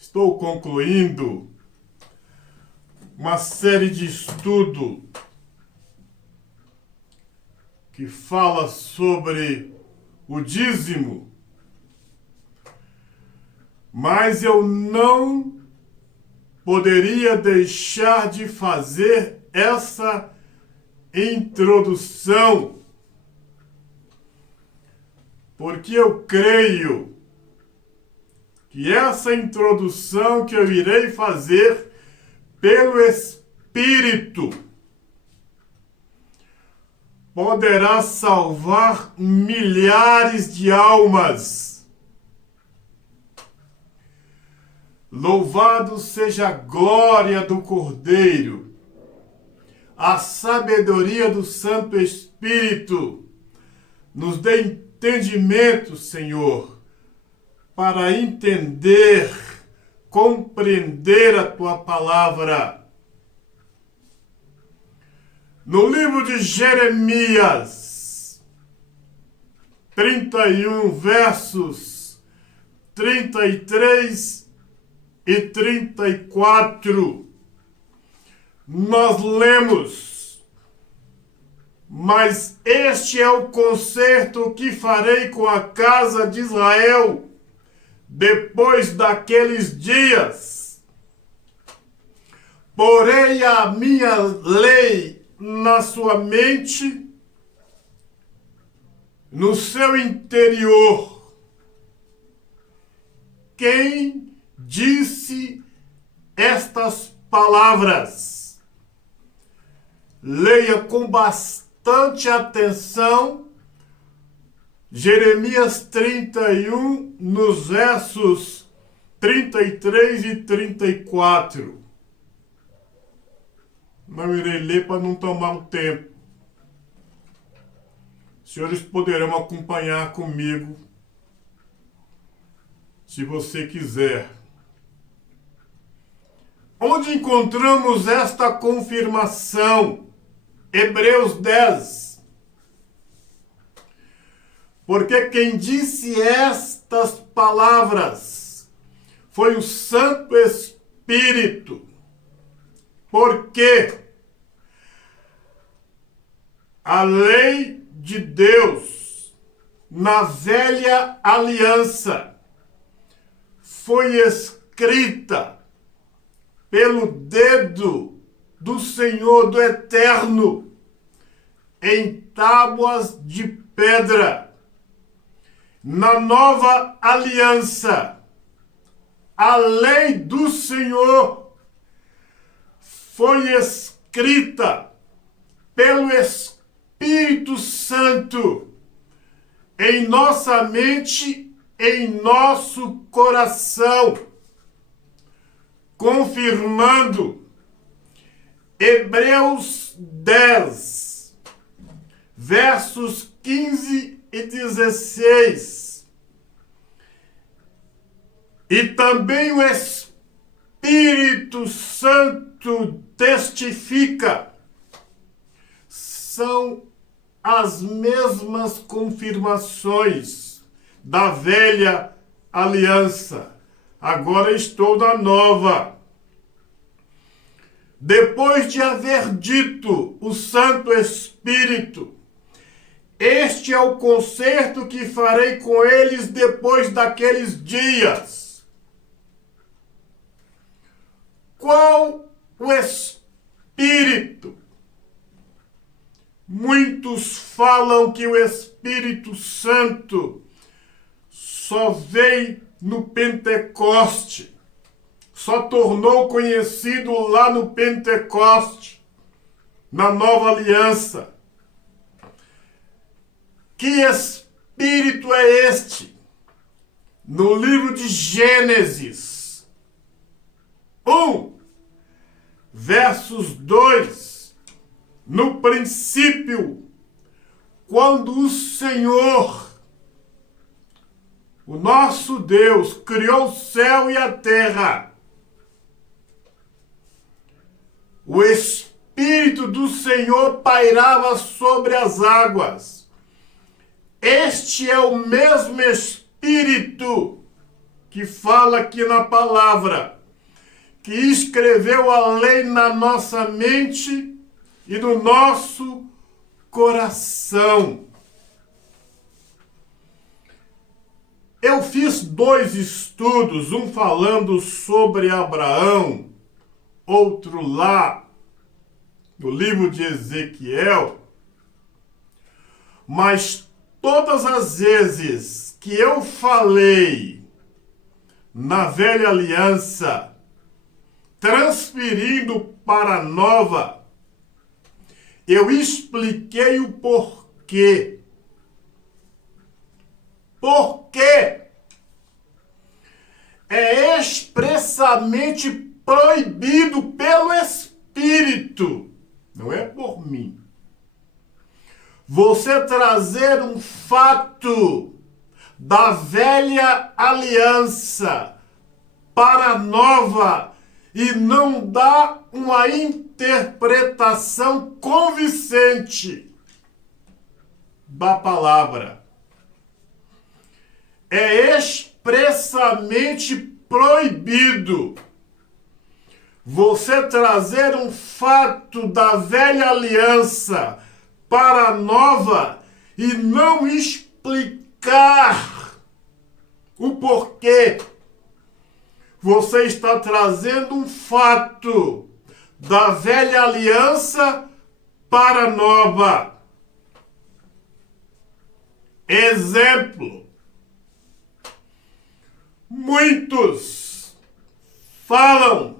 Estou concluindo uma série de estudo que fala sobre o dízimo, mas eu não poderia deixar de fazer essa introdução, porque eu creio que essa introdução que eu irei fazer pelo Espírito poderá salvar milhares de almas. Louvado seja a glória do Cordeiro, a sabedoria do Santo Espírito. Nos dê entendimento, Senhor, para entender, compreender a Tua palavra. No livro de Jeremias 31, versos 33 e 34, nós lemos: mas este é o concerto que farei com a casa de Israel depois daqueles dias. Porei a minha lei na sua mente, no seu interior. Quem disse estas palavras? Leia com bastante atenção Jeremias 31, nos versos 33 e 34. Não irei ler para não tomar um tempo. Os senhores poderão acompanhar comigo, se você quiser. Onde encontramos esta confirmação? Hebreus 10. Porque quem disse estas palavras foi o Santo Espírito. Porque a lei de Deus na velha aliança foi escrita pelo dedo do Senhor do Eterno em tábuas de pedra. Na nova aliança, a lei do Senhor foi escrita pelo Espírito Santo em nossa mente, em nosso coração, confirmando Hebreus 10, versos 15 e 16. E também o Espírito Santo testifica. São as mesmas confirmações da velha aliança. Agora estou na nova. Depois de haver dito o Santo Espírito: este é o concerto que farei com eles depois daqueles dias. Qual o Espírito? Muitos falam que o Espírito Santo só veio no Pentecoste, só tornou conhecido lá no Pentecoste, na nova aliança. Que Espírito é este? No livro de Gênesis 1, versos 2, no princípio, quando o Senhor, o nosso Deus, criou o céu e a terra, o Espírito do Senhor pairava sobre as águas. Este é o mesmo Espírito que fala aqui na palavra, que escreveu a lei na nossa mente e no nosso coração. Eu fiz 2 estudos, um falando sobre Abraão, outro lá no livro de Ezequiel, mas todas as vezes que eu falei na velha aliança, transferindo para a nova, eu expliquei o porquê. Porque é expressamente proibido pelo Espírito, não é por mim, você trazer um fato da velha aliança para a nova e não dar uma interpretação convincente da palavra. É expressamente proibido você trazer um fato da velha aliança para a nova e não explicar o porquê. Você está trazendo um fato da velha aliança para a nova. Exemplo. Muitos falam: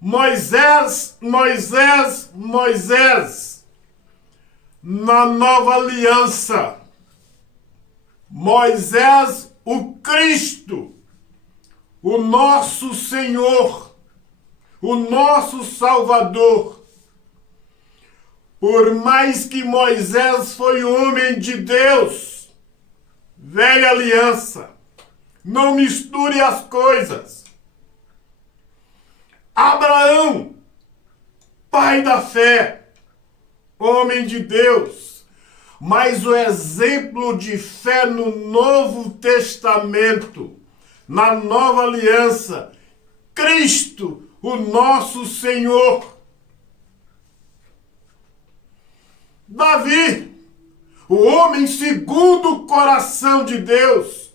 Moisés, Moisés, Moisés. Na nova aliança, Moisés, o Cristo, o nosso Senhor, o nosso Salvador. Por mais que Moisés foi homem de Deus, velha aliança, não misture as coisas. Abraão, pai da fé, homem de Deus, mas o exemplo de fé no Novo Testamento, na Nova Aliança, Cristo, o nosso Senhor. Davi, o homem segundo o coração de Deus,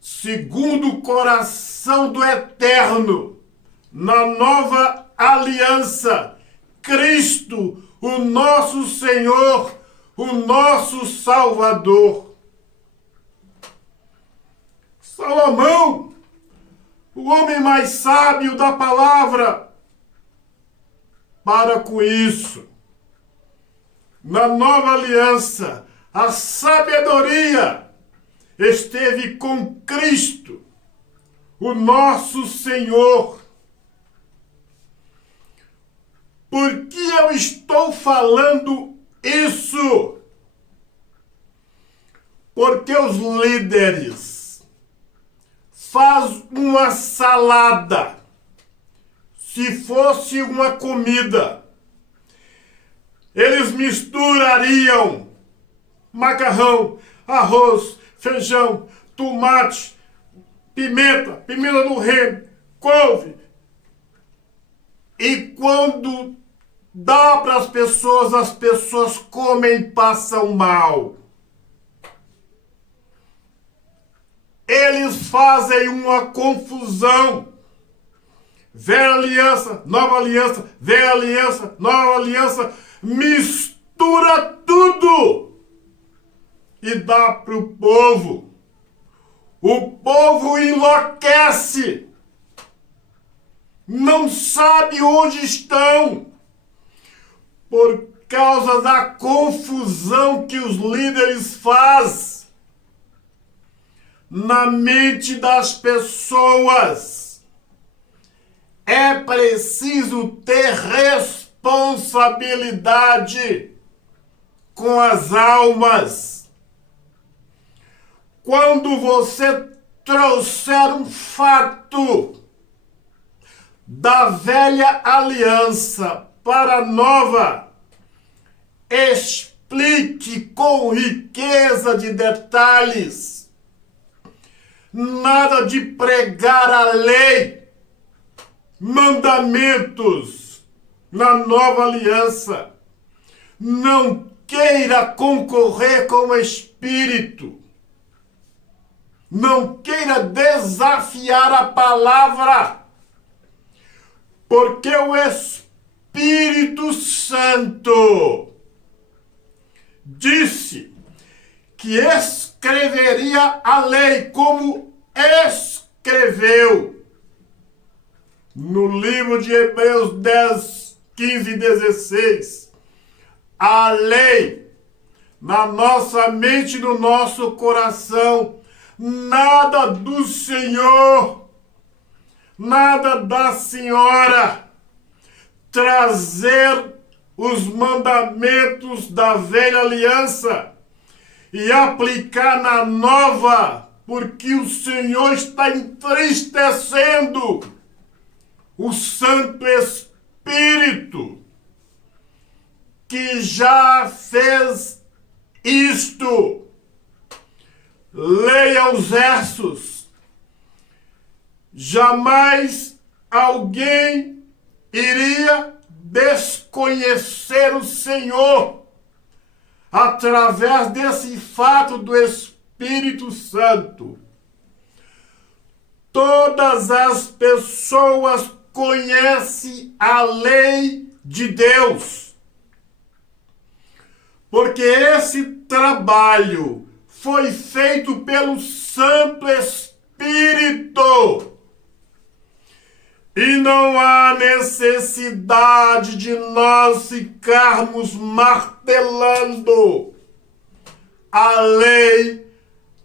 segundo o coração do Eterno, na Nova Aliança, Cristo, o nosso Senhor, o nosso Salvador. Salomão, o homem mais sábio da palavra, para com isso. Na Nova Aliança, a sabedoria esteve com Cristo, o nosso Senhor. Por que eu estou falando isso? Porque os líderes fazem uma salada, se fosse uma comida. Eles misturariam macarrão, arroz, feijão, tomate, pimenta do reino, couve. E quando dá para as pessoas comem e passam mal. Eles fazem uma confusão. Velha aliança, nova aliança, velha aliança, nova aliança, mistura tudo e dá para o povo. O povo enlouquece, não sabe onde estão, por causa da confusão que os líderes fazem na mente das pessoas. É preciso ter responsabilidade com as almas. Quando você trouxer um fato da velha aliança para a nova, explique com riqueza de detalhes, nada de pregar a lei, mandamentos na nova aliança. Não queira concorrer com o Espírito. Não queira desafiar a palavra, porque o Espírito Santo disse que escreveria a lei como escreveu no livro de Hebreus 10, 15 e 16. A lei na nossa mente, no nosso coração, nada do Senhor, nada da Senhora, trazer os mandamentos da velha aliança e aplicar na nova, porque o Senhor está entristecendo o Santo Espírito, que já fez isto. Leia os versos. Jamais alguém iria desconhecer o Senhor através desse fato do Espírito Santo. Todas as pessoas conhecem a lei de Deus, porque esse trabalho foi feito pelo Santo Espírito. E não há necessidade de nós ficarmos martelando a lei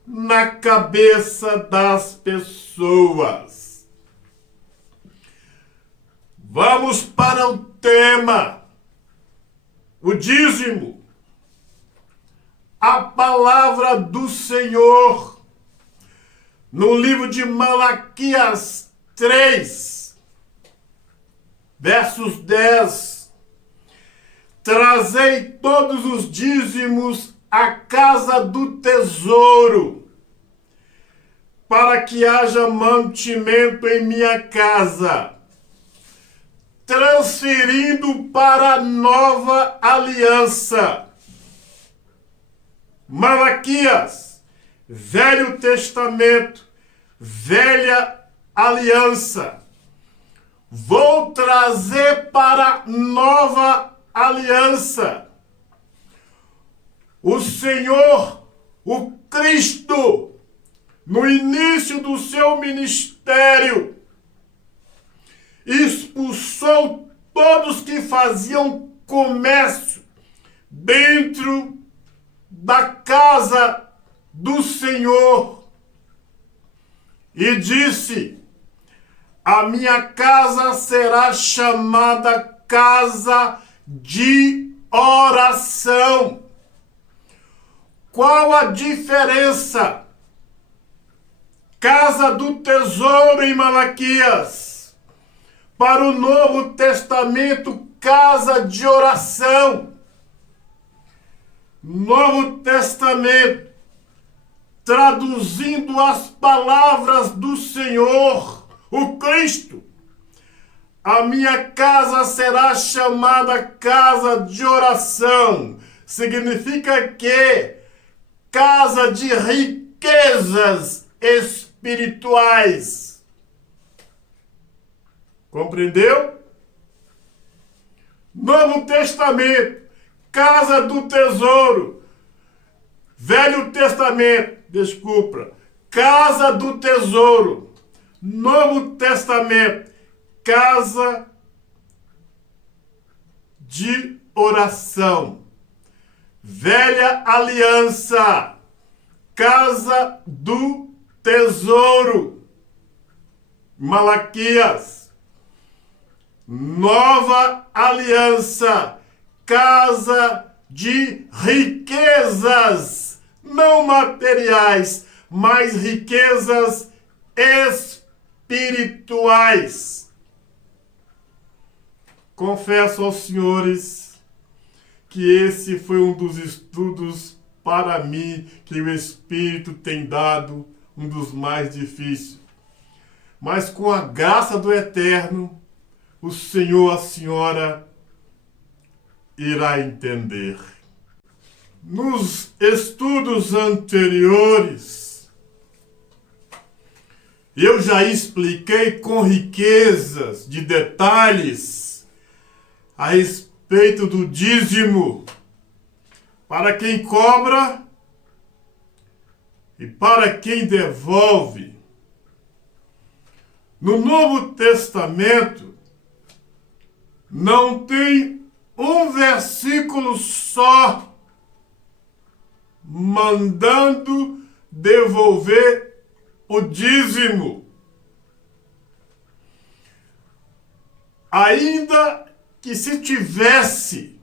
na cabeça das pessoas. Vamos para o tema, o dízimo. A palavra do Senhor, no livro de Malaquias 3, versos 10. Trazei todos os dízimos à casa do tesouro, para que haja mantimento em minha casa, transferindo para a nova aliança. Malaquias, Velho Testamento, Velha Aliança. Vou trazer para nova aliança. O Senhor, o Cristo, no início do seu ministério, expulsou todos que faziam comércio dentro da casa do Senhor e disse: a minha casa será chamada casa de oração. Qual a diferença? Casa do tesouro em Malaquias, para o Novo Testamento, casa de oração. Novo Testamento, traduzindo as palavras do Senhor, o Cristo: a minha casa será chamada casa de oração. Significa que casa de riquezas espirituais. Compreendeu? Novo Testamento, casa do tesouro. Velho Testamento, desculpa, casa do tesouro. Novo Testamento, casa de oração. Velha Aliança, casa do tesouro. Malaquias. Nova Aliança, casa de riquezas, não materiais, mas riquezas espirituais. Confesso aos senhores que esse foi um dos estudos para mim que o Espírito tem dado um dos mais difíceis. Mas com a graça do Eterno, o Senhor, a Senhora, irá entender. Nos estudos anteriores, eu já expliquei com riquezas de detalhes a respeito do dízimo para quem cobra e para quem devolve. No Novo Testamento, não tem um versículo só mandando devolver o dízimo. Ainda que se tivesse,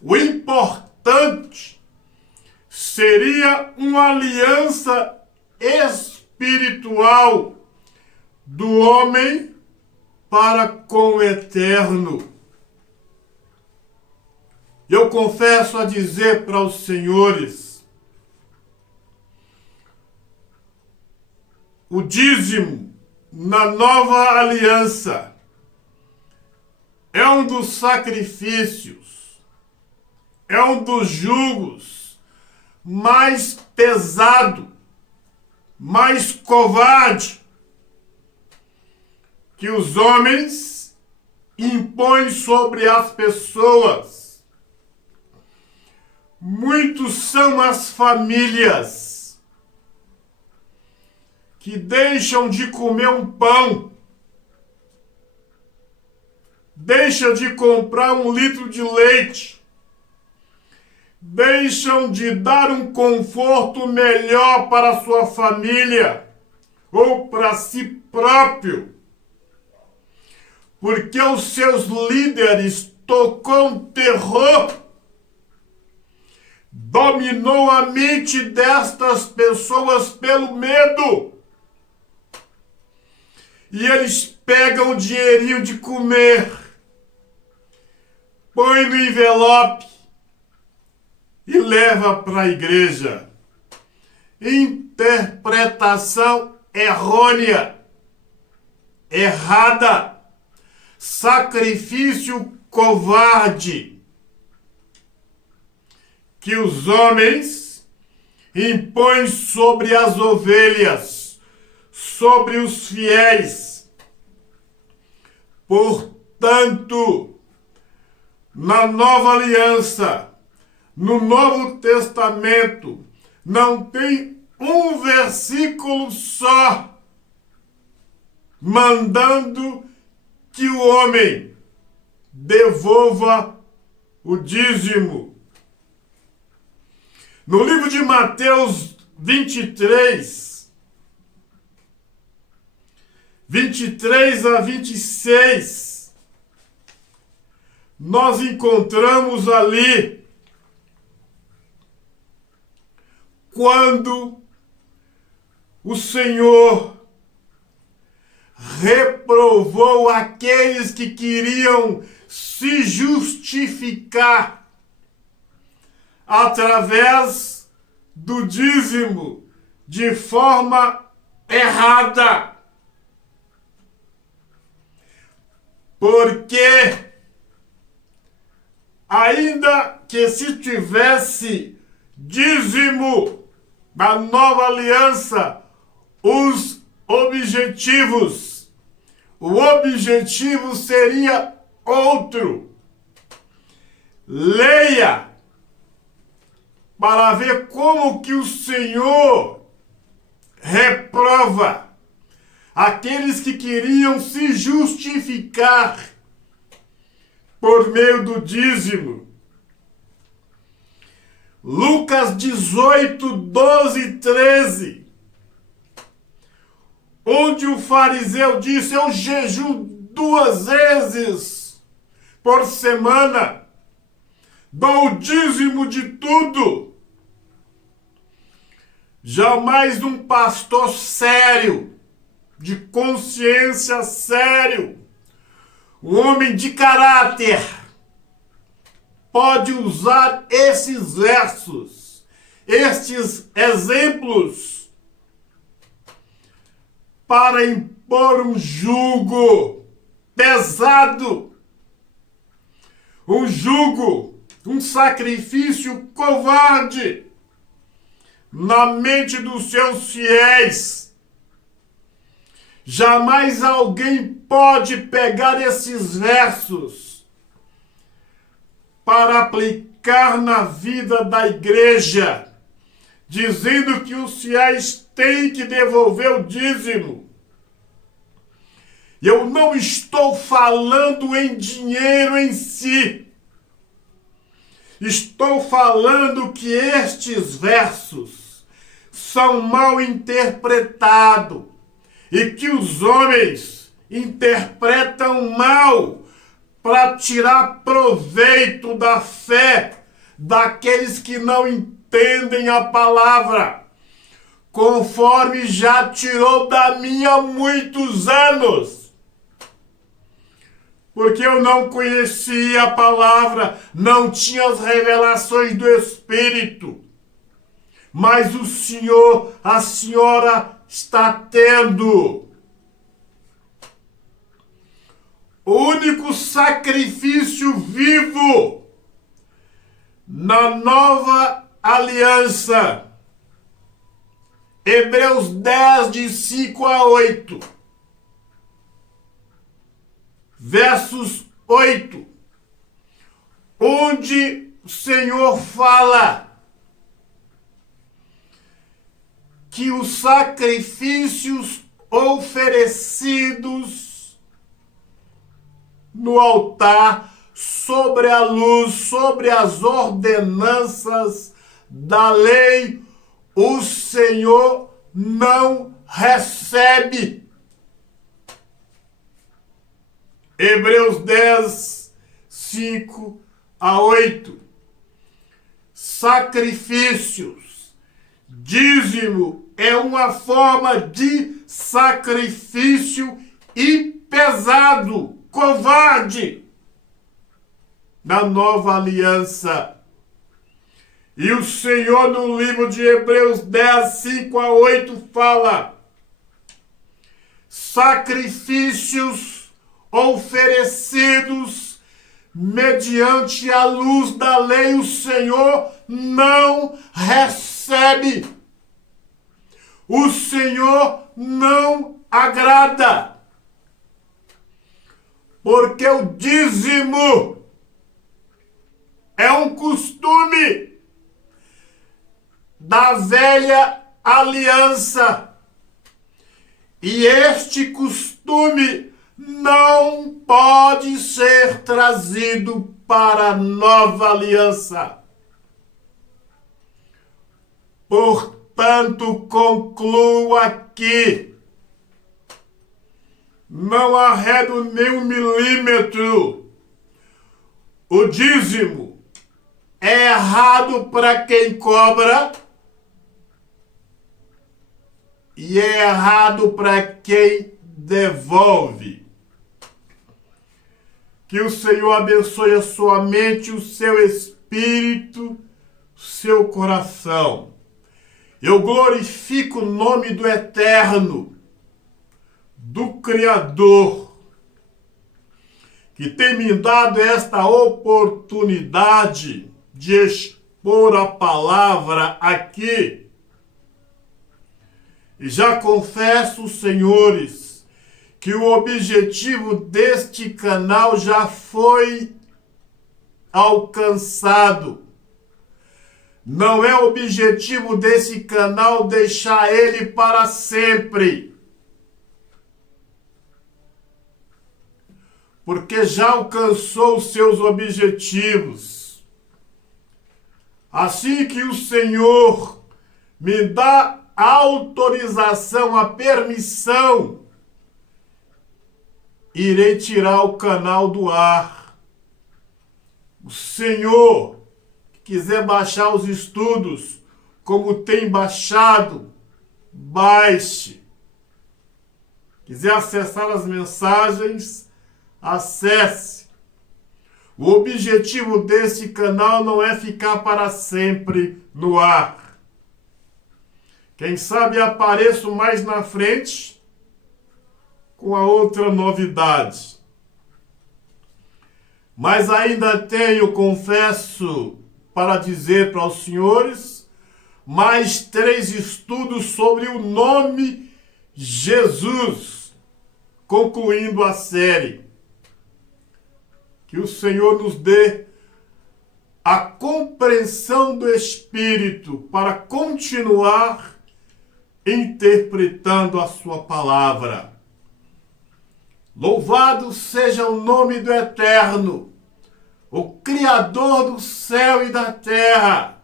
o importante seria uma aliança espiritual do homem para com o Eterno. Eu confesso a dizer para os senhores, o dízimo na nova aliança é um dos sacrifícios, é um dos jugos mais pesado, mais covarde que os homens impõem sobre as pessoas. Muitos são as famílias que deixam de comer um pão, deixam de comprar 1 litro de leite, deixam de dar um conforto melhor para a sua família ou para si próprio, porque os seus líderes tocam terror, dominou a mente destas pessoas pelo medo. E eles pegam o dinheirinho de comer, põe no envelope e leva para a igreja. Interpretação errônea, errada, sacrifício covarde que os homens impõem sobre as ovelhas, sobre os fiéis. Portanto, na nova aliança, no Novo Testamento, não tem um versículo só mandando que o homem devolva o dízimo. No livro de Mateus 23 a 26, nós encontramos ali quando o Senhor reprovou aqueles que queriam se justificar através do dízimo de forma errada. Porque ainda que se tivesse dízimo da nova aliança, o objetivo seria outro. Leia para ver como que o Senhor reprova aqueles que queriam se justificar por meio do dízimo. Lucas 18, 12 e 13, onde o fariseu disse: eu jejuo 2 vezes por semana, dou o dízimo de tudo. Jamais um pastor sério, de consciência sério, um homem de caráter, pode usar esses versos estes exemplos para impor um jugo pesado, um jugo, um sacrifício covarde na mente dos seus fiéis. Jamais alguém pode pegar esses versos para aplicar na vida da igreja, dizendo que os fiéis têm que devolver o dízimo. Eu não estou falando em dinheiro em si. Estou falando que estes versos são mal interpretados e que os homens interpretam mal para tirar proveito da fé daqueles que não entendem a palavra, conforme já tirou da minha há muitos anos. Porque eu não conhecia a palavra, não tinha as revelações do Espírito. Mas o Senhor, a senhora está tendo. O único sacrifício vivo na nova aliança. Hebreus 10, de 5 a 8. Versos 8. Onde o Senhor fala que os sacrifícios oferecidos no altar, sobre a luz, sobre as ordenanças da lei, o Senhor não recebe. Hebreus 10, 5 a 8. Sacrifícios. Dízimo é uma forma de sacrifício e pesado, covarde, na nova aliança. E o Senhor, no livro de Hebreus 10, 5 a 8, fala: sacrifícios oferecidos mediante a luz da lei, o Senhor não recebe. O Senhor não agrada. Porque o dízimo é um costume da velha aliança. E este costume não pode ser trazido para a nova aliança. Portanto, concluo aqui: não arredo nem 1 milímetro. O dízimo é errado para quem cobra e é errado para quem devolve. Que o Senhor abençoe a sua mente, o seu espírito, o seu coração. Eu glorifico o nome do Eterno, do Criador, que tem me dado esta oportunidade de expor a palavra aqui. E já confesso, senhores, que o objetivo deste canal já foi alcançado. Não é objetivo desse canal deixar ele para sempre. Porque já alcançou os seus objetivos. Assim que o Senhor me dá a autorização, a permissão, irei tirar o canal do ar. O Senhor que quiser baixar os estudos, como tem baixado, baixe. Quiser acessar as mensagens, acesse. O objetivo desse canal não é ficar para sempre no ar. Quem sabe apareço mais na frente com a outra novidade. Mas ainda tenho, confesso, para dizer para os senhores, mais 3 estudos sobre o nome Jesus, concluindo a série. Que o Senhor nos dê a compreensão do Espírito para continuar interpretando a sua palavra. Louvado seja o nome do Eterno, o Criador do céu e da terra.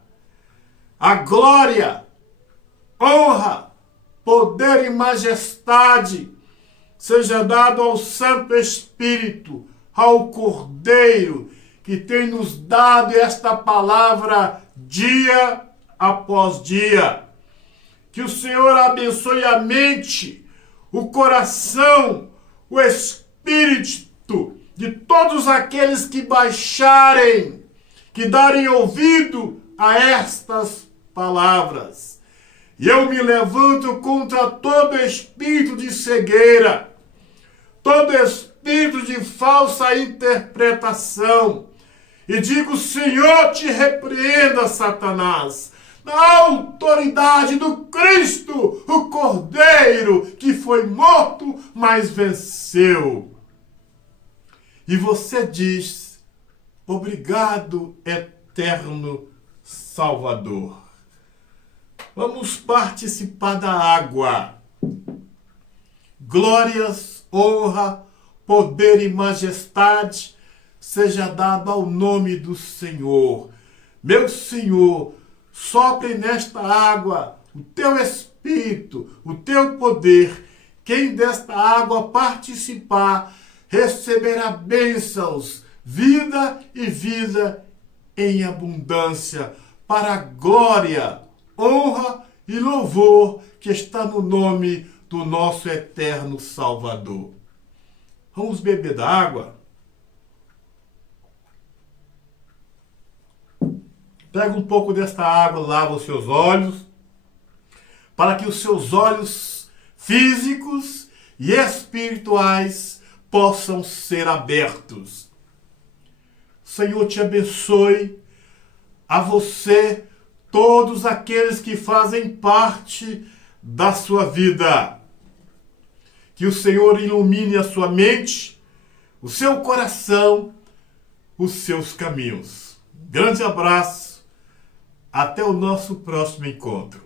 A glória, honra, poder e majestade seja dado ao Santo Espírito, ao Cordeiro, que tem nos dado esta palavra dia após dia. Que o Senhor abençoe a mente, o coração, o espírito de todos aqueles que baixarem, que darem ouvido a estas palavras. E eu me levanto contra todo espírito de cegueira, todo espírito de falsa interpretação. E digo, Senhor, te repreenda, Satanás, na autoridade do Cristo, o Cordeiro, que foi morto, mas venceu. E você diz, obrigado, eterno Salvador. Vamos participar da água. Glórias, honra, poder e majestade seja dado ao nome do Senhor. Meu Senhor, sopre nesta água o teu Espírito, o teu poder. Quem desta água participar receberá bênçãos, vida e vida em abundância, para a glória, honra e louvor que está no nome do nosso eterno Salvador. Vamos beber da água? Pega um pouco desta água, lava os seus olhos, para que os seus olhos físicos e espirituais possam ser abertos. Senhor, te abençoe, a você, todos aqueles que fazem parte da sua vida. Que o Senhor ilumine a sua mente, o seu coração, os seus caminhos. Grande abraço. Até o nosso próximo encontro.